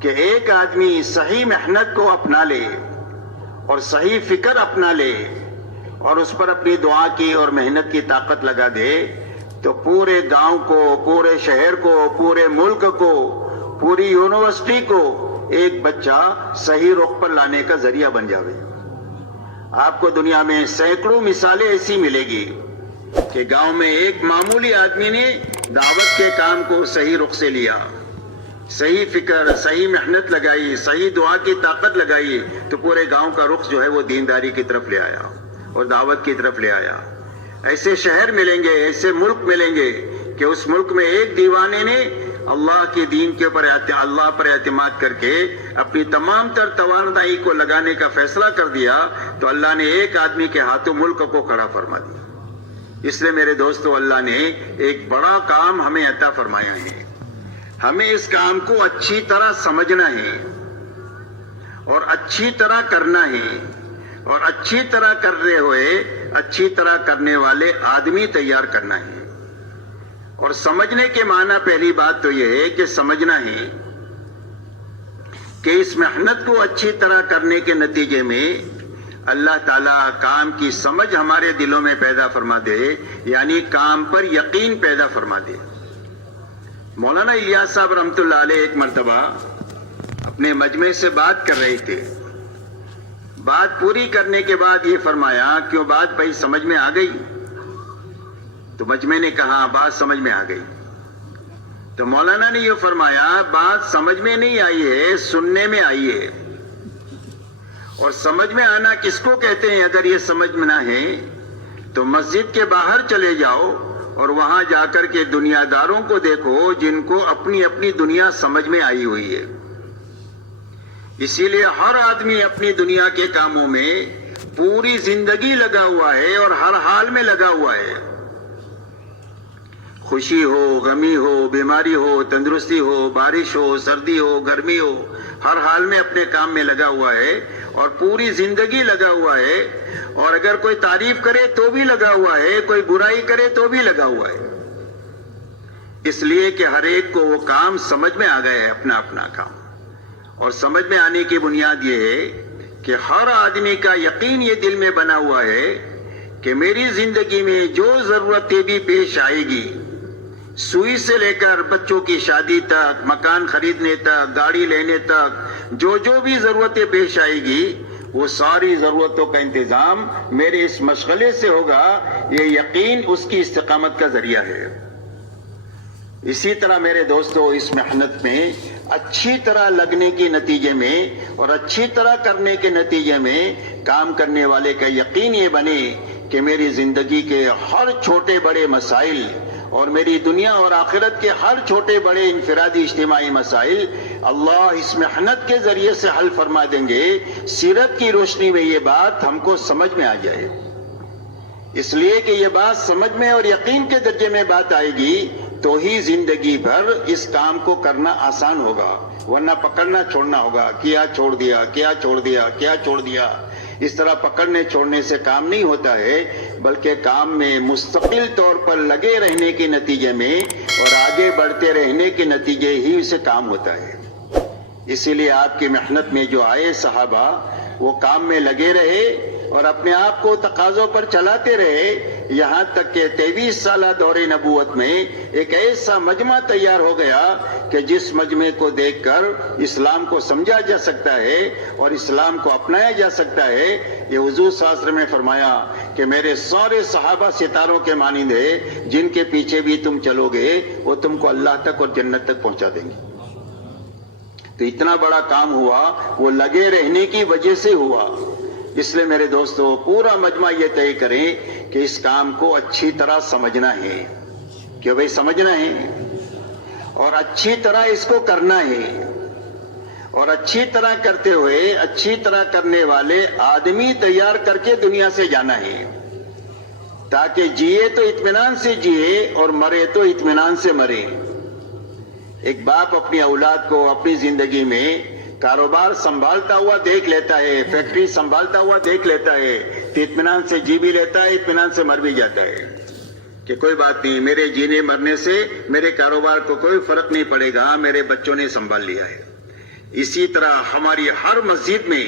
کہ ایک آدمی صحیح محنت کو اپنا لے اور صحیح فکر اپنا لے اور اس پر اپنی دعا کی اور محنت کی طاقت لگا دے تو پورے گاؤں کو، پورے شہر کو، پورے ملک کو، پوری یونیورسٹی کو ایک بچہ صحیح رخ پر لانے کا ذریعہ بن جاوے۔ آپ کو دنیا میں سینکڑوں مثالیں ایسی ملے گی کہ گاؤں میں ایک معمولی آدمی نے دعوت کے کام کو صحیح رخ سے لیا، صحیح فکر، صحیح محنت لگائی، صحیح دعا کی طاقت لگائی تو پورے گاؤں کا رخ جو ہے وہ دینداری کی طرف لے آیا اور دعوت کی طرف لے آیا۔ ایسے شہر ملیں گے، ایسے ملک ملیں گے کہ اس ملک میں ایک دیوانے نے اللہ کے دین کے اوپر اللہ پر اعتماد کر کے اپنی تمام تر توانائی کو لگانے کا فیصلہ کر دیا تو اللہ نے ایک آدمی کے ہاتھوں ملک کو کھڑا فرما دیا۔ اس لیے میرے دوستو، اللہ نے ایک بڑا کام ہمیں عطا فرمایا ہے۔ ہمیں اس کام کو اچھی طرح سمجھنا ہے اور اچھی طرح کرنا ہے، اور اچھی طرح کرتے ہوئے اچھی طرح کرنے والے آدمی تیار کرنا ہے۔ اور سمجھنے کے معنی پہلی بات تو یہ ہے کہ سمجھنا ہے کہ اس محنت کو اچھی طرح کرنے کے نتیجے میں اللہ تعالیٰ کام کی سمجھ ہمارے دلوں میں پیدا فرما دے، یعنی کام پر یقین پیدا فرما دے۔ مولانا الیاس صاحب رحمۃ اللہ علیہ ایک مرتبہ اپنے مجمع سے بات کر رہے تھے۔ بات پوری کرنے کے بعد یہ فرمایا، کیوں بات بھائی سمجھ میں آ گئی؟ تو مجمع نے کہا بات سمجھ میں آ گئی۔ تو مولانا نے یہ فرمایا، بات سمجھ میں نہیں آئی ہے، سننے میں آئی ہے۔ اور سمجھ میں آنا کس کو کہتے ہیں؟ اگر یہ سمجھ میں نہ ہے تو مسجد کے باہر چلے جاؤ اور وہاں جا کر کے دنیا داروں کو دیکھو جن کو اپنی اپنی دنیا سمجھ میں آئی ہوئی ہے۔ اسی لیے ہر آدمی اپنی دنیا کے کاموں میں پوری زندگی لگا ہوا ہے اور ہر حال میں لگا ہوا ہے۔ خوشی ہو، غمی ہو، بیماری ہو، تندرستی ہو، بارش ہو، سردی ہو، گرمی ہو، ہر حال میں اپنے کام میں لگا ہوا ہے اور پوری زندگی لگا ہوا ہے۔ اور اگر کوئی تعریف کرے تو بھی لگا ہوا ہے، کوئی برائی کرے تو بھی لگا ہوا ہے، اس لیے کہ ہر ایک کو وہ کام سمجھ میں آ گیا ہے، اپنا اپنا کام۔ اور سمجھ میں آنے کی بنیاد یہ ہے کہ ہر آدمی کا یقین یہ دل میں بنا ہوا ہے کہ میری زندگی میں جو ضرورتیں بھی پیش آئے گی، سوئی سے لے کر بچوں کی شادی تک، مکان خریدنے تک، گاڑی لینے تک، جو بھی ضرورتیں پیش آئے گی وہ ساری ضرورتوں کا انتظام میرے اس مشغلے سے ہوگا۔ یہ یقین اس کی استقامت کا ذریعہ ہے۔ اسی طرح میرے دوستو، اس محنت میں اچھی طرح لگنے کے نتیجے میں اور اچھی طرح کرنے کے نتیجے میں کام کرنے والے کا یقین یہ بنے کہ میری زندگی کے ہر چھوٹے بڑے مسائل اور میری دنیا اور آخرت کے ہر چھوٹے بڑے انفرادی اجتماعی مسائل اللہ اس محنت کے ذریعے سے حل فرما دیں گے۔ سیرت کی روشنی میں یہ بات ہم کو سمجھ میں آ جائے، اس لیے کہ یہ بات سمجھ میں اور یقین کے درجے میں بات آئے گی تو ہی زندگی بھر اس کام کو کرنا آسان ہوگا، ورنہ پکڑنا چھوڑنا ہوگا، کیا چھوڑ دیا، کیا چھوڑ دیا، کیا چھوڑ دیا۔ اس طرح پکڑنے چھوڑنے سے کام نہیں ہوتا ہے، بلکہ کام میں مستقل طور پر لگے رہنے کے نتیجے میں اور آگے بڑھتے رہنے کے نتیجے ہی سے کام ہوتا ہے۔ اسی لیے آپ کی محنت میں جو آئے صحابہ وہ کام میں لگے رہے اور اپنے آپ کو تقاضوں پر چلاتے رہے، یہاں تک کہ 23 سالہ دور نبوت میں ایک ایسا مجمع تیار ہو گیا کہ جس مجمع کو دیکھ کر اسلام کو سمجھا جا سکتا ہے اور اسلام کو اپنایا جا سکتا ہے۔ یہ حضور صلی اللہ علیہ وسلم نے فرمایا کہ میرے سارے صحابہ ستاروں کے مانند ہیں، جن کے پیچھے بھی تم چلو گے وہ تم کو اللہ تک اور جنت تک پہنچا دیں گے۔ تو اتنا بڑا کام ہوا وہ لگے رہنے کی وجہ سے ہوا۔ اس لیے میرے دوستو، پورا مجمع یہ طے کریں کہ اس کام کو اچھی طرح سمجھنا ہے، کہ بھئی سمجھنا ہے اور اچھی طرح اس کو کرنا ہے، اور اچھی طرح کرتے ہوئے اچھی طرح کرنے والے آدمی تیار کر کے دنیا سے جانا ہے، تاکہ جیے تو اطمینان سے جیے اور مرے تو اطمینان سے مرے۔ ایک باپ اپنی اولاد کو اپنی زندگی میں کاروبار سنبھالتا ہوا دیکھ لیتا ہے، فیکٹری سنبھالتا ہوا دیکھ لیتا ہے تو اطمینان سے جی بھی لیتا ہے، اطمینان سے مر بھی جاتا ہے کہ کوئی بات نہیں، میرے جینے مرنے سے میرے کاروبار کو کوئی فرق نہیں پڑے گا، میرے بچوں نے سنبھال لیا ہے۔ اسی طرح ہماری ہر مسجد میں،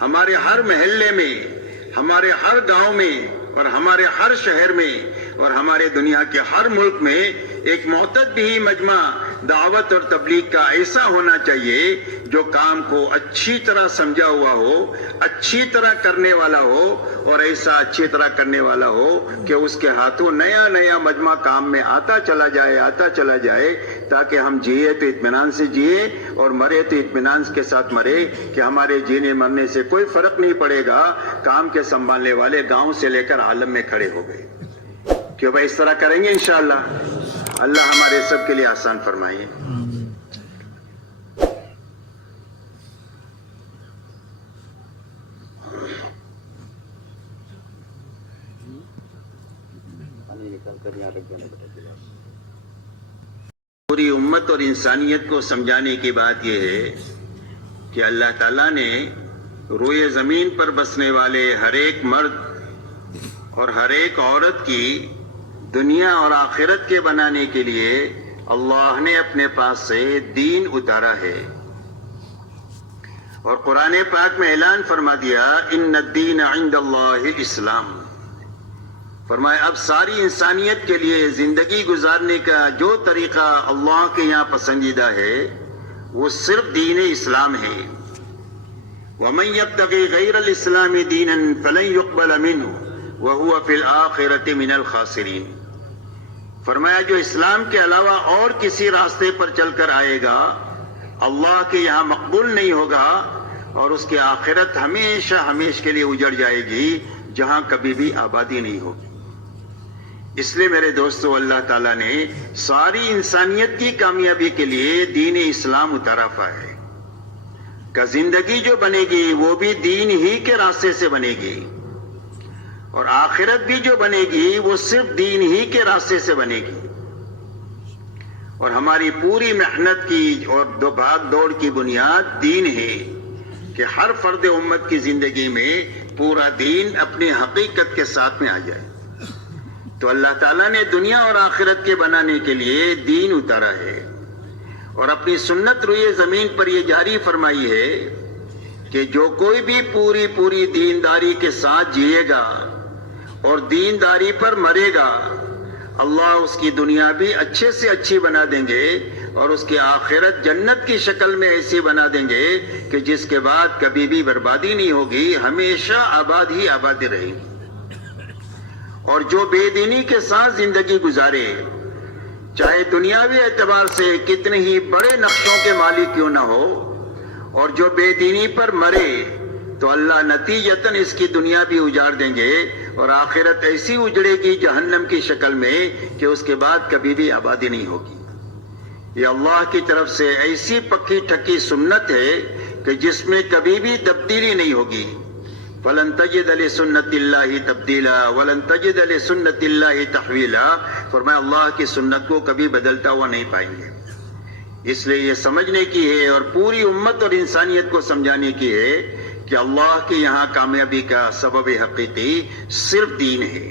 ہمارے ہر محلے میں، ہمارے ہر گاؤں میں اور ہمارے ہر شہر میں اور ہمارے دنیا کے ہر ملک میں ایک معتد بھی مجمع دعوت اور تبلیغ کا ایسا ہونا چاہیے جو کام کو اچھی طرح سمجھا ہوا ہو، اچھی طرح کرنے والا ہو، اور ایسا اچھی طرح کرنے والا ہو کہ اس کے ہاتھوں نیا نیا مجمع کام میں آتا چلا جائے تاکہ ہم جیے تو اطمینان سے جیے اور مرے تو اطمینان کے ساتھ مرے کہ ہمارے جینے مرنے سے کوئی فرق نہیں پڑے گا، کام کے سنبھالنے والے گاؤں سے لے کر عالم میں کھڑے ہو گئے۔ کیوں بھائی اس طرح کریں گے انشاءاللہ؟ اللہ ہمارے سب کے لیے آسان فرمائیے۔ پوری امت اور انسانیت کو سمجھانے کی بات یہ ہے کہ اللہ تعالیٰ نے روئے زمین پر بسنے والے ہر ایک مرد اور ہر ایک عورت کی دنیا اور آخرت کے بنانے کے لیے اللہ نے اپنے پاس سے دین اتارا ہے، اور قرآن پاک میں اعلان فرما دیا ان الدین عند اللہ الاسلام۔ فرمایا اب ساری انسانیت کے لیے زندگی گزارنے کا جو طریقہ اللہ کے یہاں پسندیدہ ہے وہ صرف دین اسلام ہے۔ وَمَن يَبْتَغِ غَيْرَ الْإِسْلَامِ دِينًا فَلَن يُقْبَلَ مِنْهُ وَهُوَ فِي الْآخِرَةِ مِنَ الْخَاسِرِينَ۔ فرمایا جو اسلام کے علاوہ اور کسی راستے پر چل کر آئے گا اللہ کے یہاں مقبول نہیں ہوگا، اور اس کی آخرت ہمیشہ کے لیے اجڑ جائے گی جہاں کبھی بھی آبادی نہیں ہوگی۔ اس لیے میرے دوستو اللہ تعالیٰ نے ساری انسانیت کی کامیابی کے لیے دین اسلام اتارا ہے کہ زندگی جو بنے گی وہ بھی دین ہی کے راستے سے بنے گی، اور آخرت بھی جو بنے گی وہ صرف دین ہی کے راستے سے بنے گی، اور ہماری پوری محنت کی اور بھاگ دوڑ کی بنیاد دین ہے کہ ہر فرد امت کی زندگی میں پورا دین اپنی حقیقت کے ساتھ میں آ جائے۔ تو اللہ تعالیٰ نے دنیا اور آخرت کے بنانے کے لیے دین اتارا ہے، اور اپنی سنت روئے زمین پر یہ جاری فرمائی ہے کہ جو کوئی بھی پوری دینداری کے ساتھ جیے گا اور دینداری پر مرے گا اللہ اس کی دنیا بھی اچھے سے اچھی بنا دیں گے، اور اس کی آخرت جنت کی شکل میں ایسی بنا دیں گے کہ جس کے بعد کبھی بھی بربادی نہیں ہوگی، ہمیشہ آباد ہی آبادی رہے گی۔ اور جو بے دینی کے ساتھ زندگی گزارے چاہے دنیاوی اعتبار سے کتنے ہی بڑے نقشوں کے مالک کیوں نہ ہو، اور جو بے دینی پر مرے تو اللہ نتیجتاً اس کی دنیا بھی اجاڑ دیں گے، اور آخرت ایسی اجڑے گی جہنم کی شکل میں کہ اس کے بعد کبھی بھی آبادی نہیں ہوگی۔ یہ اللہ کی طرف سے ایسی پکی ٹھکی سنت ہے کہ جس میں کبھی بھی تبدیلی نہیں ہوگی۔ وَلَن تَجِدَ لِسُنَّتِ اللَّهِ تَبْدِيلًا وَلَن تَجِدَ لِسُنَّتِ اللَّهِ تَحْوِيلًا۔ فرمایا اللہ کی سنت کو کبھی بدلتا ہوا نہیں پائیں گے۔ اس لیے یہ سمجھنے کی ہے اور پوری امت اور انسانیت کو سمجھانے کی ہے کہ اللہ کے یہاں کامیابی کا سبب حقیقی صرف دین ہے۔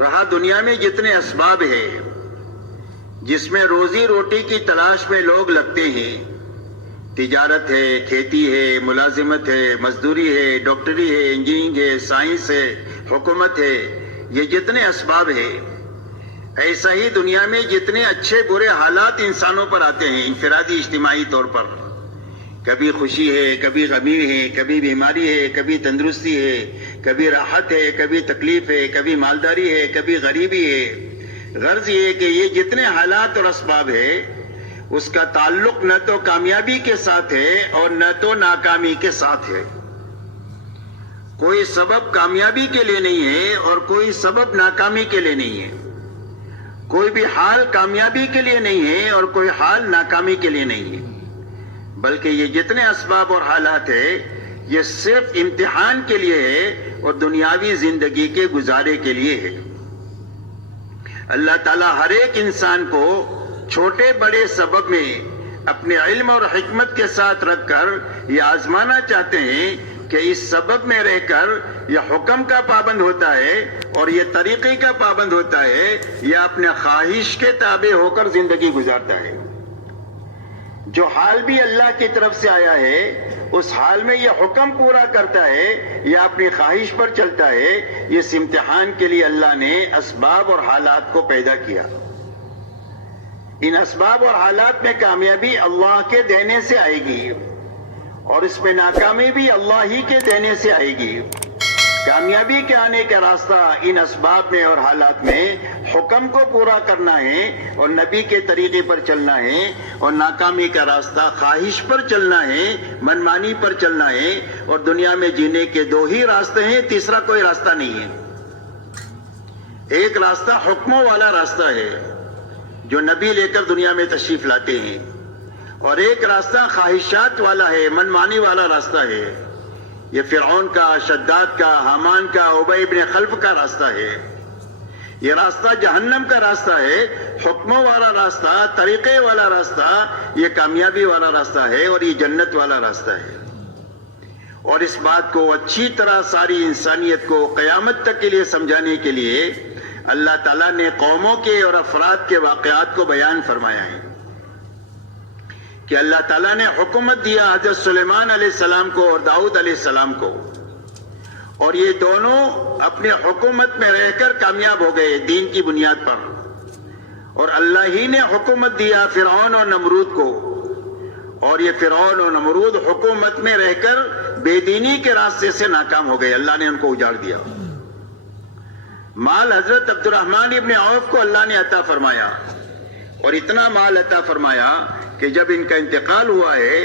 رہا دنیا میں جتنے اسباب ہیں جس میں روزی روٹی کی تلاش میں لوگ لگتے ہیں، تجارت ہے، کھیتی ہے، ملازمت ہے، مزدوری ہے، ڈاکٹری ہے، انجینئرنگ ہے، سائنس ہے، حکومت ہے، یہ جتنے اسباب ہیں ایسا ہی دنیا میں جتنے اچھے برے حالات انسانوں پر آتے ہیں انفرادی اجتماعی طور پر، کبھی خوشی ہے، کبھی غمی ہے، کبھی بیماری ہے، کبھی تندرستی ہے، کبھی راحت ہے، کبھی تکلیف ہے، کبھی مالداری ہے، کبھی غریبی ہے۔ غرض یہ کہ یہ جتنے حالات اور اسباب ہے اس کا تعلق نہ تو کامیابی کے ساتھ ہے اور نہ تو ناکامی کے ساتھ ہے۔ کوئی سبب کامیابی کے لیے نہیں ہے اور کوئی سبب ناکامی کے لیے نہیں ہے، کوئی بھی حال کامیابی کے لیے نہیں ہے اور کوئی حال ناکامی کے لیے نہیں ہے، بلکہ یہ جتنے اسباب اور حالات ہیں یہ صرف امتحان کے لیے ہے اور دنیاوی زندگی کے گزارے کے لیے ہے۔ اللہ تعالیٰ ہر ایک انسان کو چھوٹے بڑے سبب میں اپنے علم اور حکمت کے ساتھ رکھ کر یہ آزمانا چاہتے ہیں کہ اس سبب میں رہ کر یہ حکم کا پابند ہوتا ہے اور یہ طریقے کا پابند ہوتا ہے یا اپنے خواہش کے تابع ہو کر زندگی گزارتا ہے۔ جو حال بھی اللہ کی طرف سے آیا ہے اس حال میں یہ حکم پورا کرتا ہے یا اپنی خواہش پر چلتا ہے، اس امتحان کے لیے اللہ نے اسباب اور حالات کو پیدا کیا۔ ان اسباب اور حالات میں کامیابی اللہ کے دینے سے آئے گی اور اس میں ناکامی بھی اللہ ہی کے دینے سے آئے گی۔ کامیابی کے آنے کا راستہ ان اسباب میں اور حالات میں حکم کو پورا کرنا ہے اور نبی کے طریقے پر چلنا ہے، اور ناکامی کا راستہ خواہش پر چلنا ہے، منمانی پر چلنا ہے، اور دنیا میں جینے کے دو ہی راستے ہیں، تیسرا کوئی راستہ نہیں ہے۔ ایک راستہ حکموں والا راستہ ہے جو نبی لے کر دنیا میں تشریف لاتے ہیں، اور ایک راستہ خواہشات والا ہے، منمانی والا راستہ ہے۔ یہ فرعون کا، شداد کا، حامان کا، ابی بن خلف کا راستہ ہے۔ یہ راستہ جہنم کا راستہ ہے۔ حکموں والا راستہ، طریقے والا راستہ، یہ کامیابی والا راستہ ہے اور یہ جنت والا راستہ ہے۔ اور اس بات کو اچھی طرح ساری انسانیت کو قیامت تک کے لیے سمجھانے کے لیے اللہ تعالیٰ نے قوموں کے اور افراد کے واقعات کو بیان فرمایا ہے کہ اللہ تعالیٰ نے حکومت دیا حضرت سلیمان علیہ السلام کو اور داؤد علیہ السلام کو، اور یہ دونوں اپنے حکومت میں رہ کر کامیاب ہو گئے دین کی بنیاد پر، اور اللہ ہی نے حکومت دیا فرعون اور نمرود کو، اور یہ فرعون اور نمرود حکومت میں رہ کر بے دینی کے راستے سے ناکام ہو گئے، اللہ نے ان کو اجاڑ دیا۔ مال حضرت عبد الرحمن ابن عوف کو اللہ نے عطا فرمایا، اور اتنا مال عطا فرمایا کہ جب ان کا انتقال ہوا ہے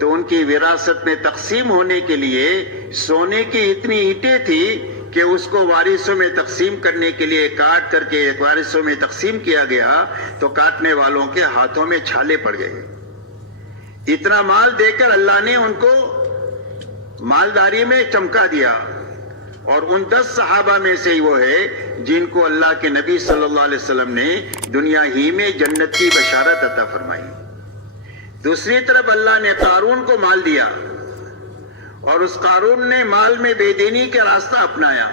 تو ان کی وراثت میں تقسیم ہونے کے لیے سونے کی اتنی اینٹیں تھی کہ اس کو وارثوں میں تقسیم کرنے کے لیے کاٹ کر کے وارثوں میں تقسیم کیا گیا تو کاٹنے والوں کے ہاتھوں میں چھالے پڑ گئے۔ اتنا مال دے کر اللہ نے ان کو مالداری میں چمکا دیا، اور ان 10 صحابہ میں سے وہ ہے جن کو اللہ کے نبی صلی اللہ علیہ وسلم نے دنیا ہی میں جنت کی بشارت عطا فرمائی۔ دوسری طرف اللہ نے قارون کو مال دیا، اور اس قارون نے مال میں بے دینی کا راستہ اپنایا،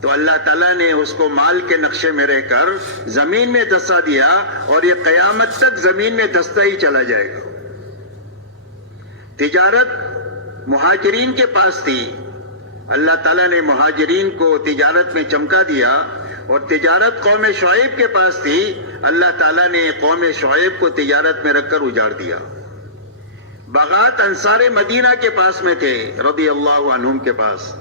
تو اللہ تعالیٰ نے اس کو مال کے نقشے میں رہ کر زمین میں دھسا دیا، اور یہ قیامت تک زمین میں دھستا ہی چلا جائے گا۔ تجارت مہاجرین کے پاس تھی، اللہ تعالیٰ نے مہاجرین کو تجارت میں چمکا دیا، اور تجارت قوم شعیب کے پاس تھی، اللہ تعالیٰ نے قوم شعیب کو تجارت میں رکھ کر اجاڑ دیا۔ باغات انصار مدینہ کے پاس میں تھے رضی اللہ عنہم کے پاس،